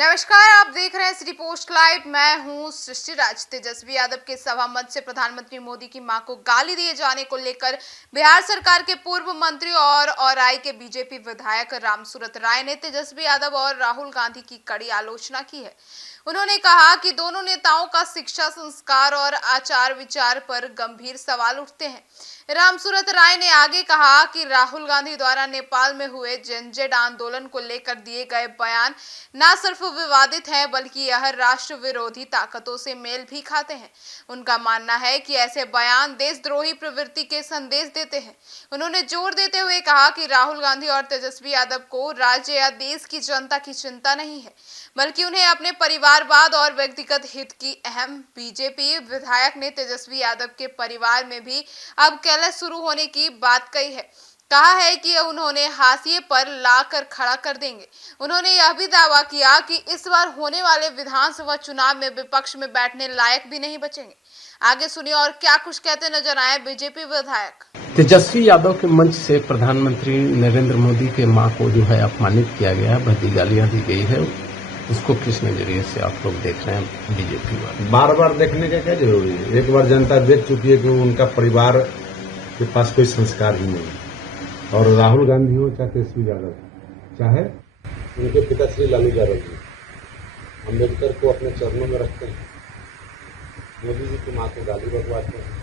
नमस्कार, आप देख रहे हैं सिटी पोस्ट लाइव। मैं हूं सृष्टि राज। तेजस्वी यादव के सभा मंच से प्रधानमंत्री मोदी की मां को गाली दिए जाने को लेकर बिहार सरकार के पूर्व मंत्री और औराई के बीजेपी विधायक रामसूरत राय ने तेजस्वी यादव और राहुल गांधी की कड़ी आलोचना की है। उन्होंने कहा कि दोनों नेताओं का शिक्षा, संस्कार और आचार विचार पर गंभीर सवाल उठते हैं। रामसूरत राय ने आगे कहा कि राहुल गांधी द्वारा नेपाल में हुए जनजेड आंदोलन को लेकर दिए गए बयान न सिर्फ विवादित हैं बल्कि यह राष्ट्र विरोधी ताकतों से मेल भी खाते हैं। उनका मानना है कि ऐसे बयान देशद्रोही प्रवृत्ति के संदेश देते हैं। उन्होंने जोर देते हुए कहा कि राहुल गांधी और तेजस्वी यादव को राज्य या देश की जनता की चिंता नहीं है, बल्कि उन्हें अपने परिवारवाद और व्यक्तिगत हित की अहम। बीजेपी विधायक ने तेजस्वी यादव के परिवार में भी अब कैलस शुरू होने की बात कही है। कहा है कि उन्होंने हाशिए पर लाकर खड़ा कर देंगे। उन्होंने यह भी दावा किया कि इस बार होने वाले विधानसभा चुनाव में विपक्ष में बैठने लायक भी नहीं बचेंगे। आगे सुनिए और क्या कुछ कहते नजर आए बीजेपी विधायक। तेजस्वी यादव के मंच से प्रधानमंत्री नरेंद्र मोदी के मां को जो है अपमानित किया गया है, भद्दी गालियां दी गई है। उसको किस नजरिए से आप लोग देख रहे हैं? बीजेपी वाले बार बार देखने का क्या जरूरी है? एक बार जनता देख चुकी है कि उनका परिवार के पास कोई संस्कार ही नहीं है। और राहुल गांधी हो चाहे तेजस्वी यादव, चाहे उनके पिता श्री लालू यादव जी अम्बेडकर को अपने चरणों में रखते हैं, मोदी जी की मां को गाली बकवाते हैं,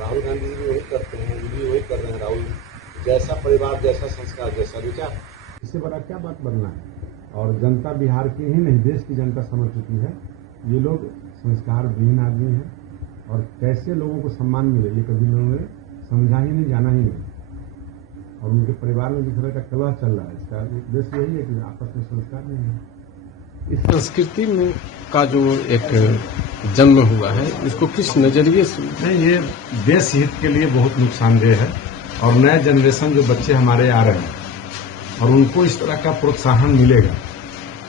राहुल गांधी जी भी वही करते हैं, ये भी वही कर रहे हैं। राहुल जैसा परिवार, जैसा संस्कार, जैसा विचार, इससे बड़ा क्या बात बनना है? और जनता बिहार की ही नहीं, देश की जनता समझ चुकी है ये लोग संस्कार विहीन आदमी हैं। और कैसे लोगों को सम्मान मिले ये कभी लोगों ने समझा ही नहीं, जाना ही नहीं। और उनके परिवार में जिस तरह का कलह चल रहा है, इसका उद्देश्य यही है कि आपस में संस्कार नहीं है। इस संस्कृति में का जो एक जन्म हुआ है, इसको किस नजरिए से? नहीं, ये देश हित के लिए बहुत नुकसानदेह है। और नए जनरेशन जो बच्चे हमारे आ रहे हैं और उनको इस तरह का प्रोत्साहन मिलेगा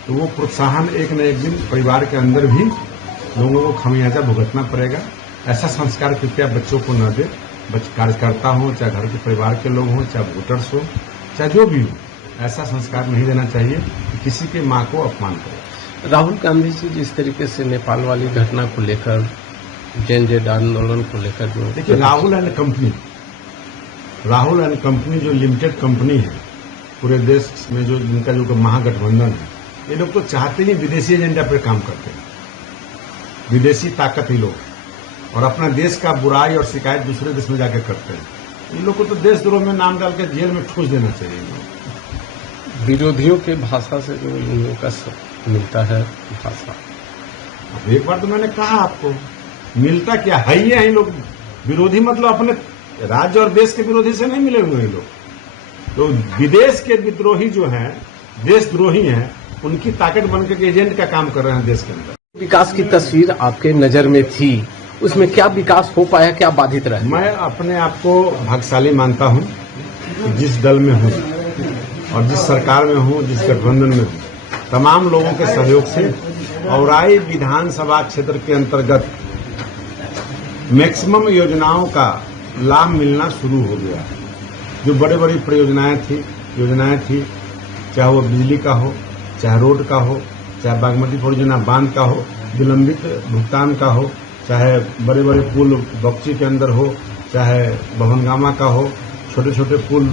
तो वो प्रोत्साहन एक न एक दिन परिवार के अंदर भी लोगों को खमियाजा भुगतना पड़ेगा। ऐसा संस्कार कृपया बच्चों को न दे। कार्यकर्ता हो, चाहे घर के परिवार के लोग हों, चाहे वोटर्स हो, चाहे जो भी हो, ऐसा संस्कार नहीं देना चाहिए कि किसी के मां को अपमान करे। राहुल गांधी जी जिस तरीके से नेपाल वाली घटना को लेकर, जनजेड आंदोलन को लेकर जो देखिए, राहुल एंड कंपनी जो लिमिटेड कंपनी है पूरे देश में, जो जिनका जो महागठबंधन है, ये लोग तो चाहते ही विदेशी एजेंडा पर काम करते हैं, विदेशी ताकत ही लोग, और अपना देश का बुराई और शिकायत दूसरे देश में जाकर करते हैं। इन लोग को तो देशद्रोह में नाम डाल के जेल में ठूस देना चाहिए। विरोधियों के भाषा से जो इन लोगों का मिलता है भाषा, अब एक बार तो मैंने कहा आपको, मिलता क्या है ही है। लोग विरोधी मतलब अपने राज्य और देश के विरोधी से नहीं मिले हुए लोग, तो विदेश के विद्रोही जो हैं, देशद्रोही हैं, उनकी ताकत बनकर के एजेंट का काम कर रहे हैं देश के अंदर। विकास की तस्वीर आपके नजर में थी, उसमें क्या विकास हो पाया, क्या बाधित रहा? मैं अपने आप को भाग्यशाली मानता हूं कि जिस दल में हूं और जिस सरकार में हूं, जिस गठबंधन में हूं, तमाम लोगों के सहयोग से औराई विधानसभा क्षेत्र के अंतर्गत मैक्सिमम योजनाओं का लाभ मिलना शुरू हो गया। जो बड़े बड़ी परियोजनाएं थी, चाहे वो बिजली का हो, चाहे रोड का हो, चाहे बागमती परियोजना बांध का हो, विलंबित भुगतान का हो, चाहे बड़े बड़े पुल बक्ची के अंदर हो, चाहे भवनगामा का हो, छोटे छोटे पुल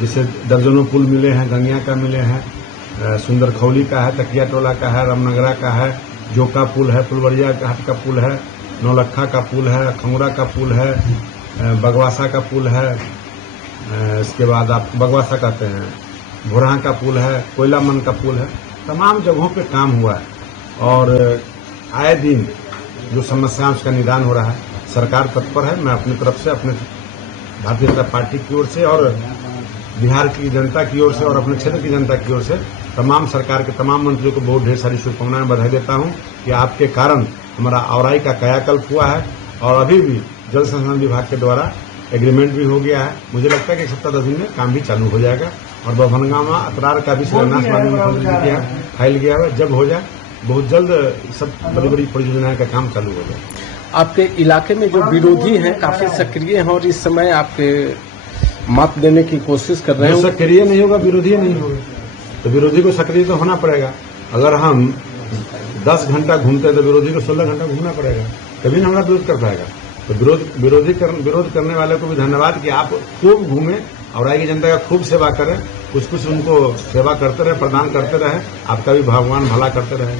जैसे दर्जनों पुल मिले हैं, गंगिया का मिले हैं, सुंदरखौली का है, तकिया टोला का है, रामनगरा का है, जोका पुल है, फुलवरिया घाट का पुल है, नौलखा का पुल है, खंगुरा का पुल है, बगवासा का पुल है, इसके बाद आप बगवासा कहते हैं, भोरहा का पुल है, कोयलामन का पुल है। तमाम जगहों पे काम हुआ है और आए दिन जो समस्या उसका निदान हो रहा है। सरकार तत्पर है। मैं अपनी तरफ से, अपने भारतीय जनता पार्टी की ओर से और बिहार की जनता की ओर से और अपने क्षेत्र की जनता की ओर से तमाम सरकार के तमाम मंत्रियों को बहुत ढेर सारी शुभकामनाएं, बधाई देता हूं कि आपके कारण हमारा औराई का कायाकल्प हुआ है और अभी भी जल संसाधन विभाग के द्वारा एग्रीमेंट भी हो गया है। मुझे लगता है कि 7-10 दिन में काम भी चालू हो जाएगा और भवनगामा अतरार का भी शिलान्यास माननीय मुख्यमंत्री जी के यहाँ फाइल गया है। जब हो जाए, बहुत जल्द सब बड़ी बड़ी परियोजनाओं का काम चालू हो जाए। आपके इलाके में जो विरोधी हैं काफी सक्रिय हैं और इस समय आपके मत देने की कोशिश कर रहे हैं। सक्रिय नहीं होगा, विरोधी नहीं होगा, तो विरोधी को सक्रिय तो होना पड़ेगा। अगर हम 10 घंटा घूमते हैं तो विरोधी को 16 घंटा घूमना पड़ेगा, तभी ना हमारा विरोध कर पाएगा। तो विरोध करने वाले को भी धन्यवाद कि आप खूब घूमें और आगे जनता का खूब सेवा करें, कुछ उनको सेवा करते रहे, प्रदान करते रहे, आपका भी भगवान भला करते रहे।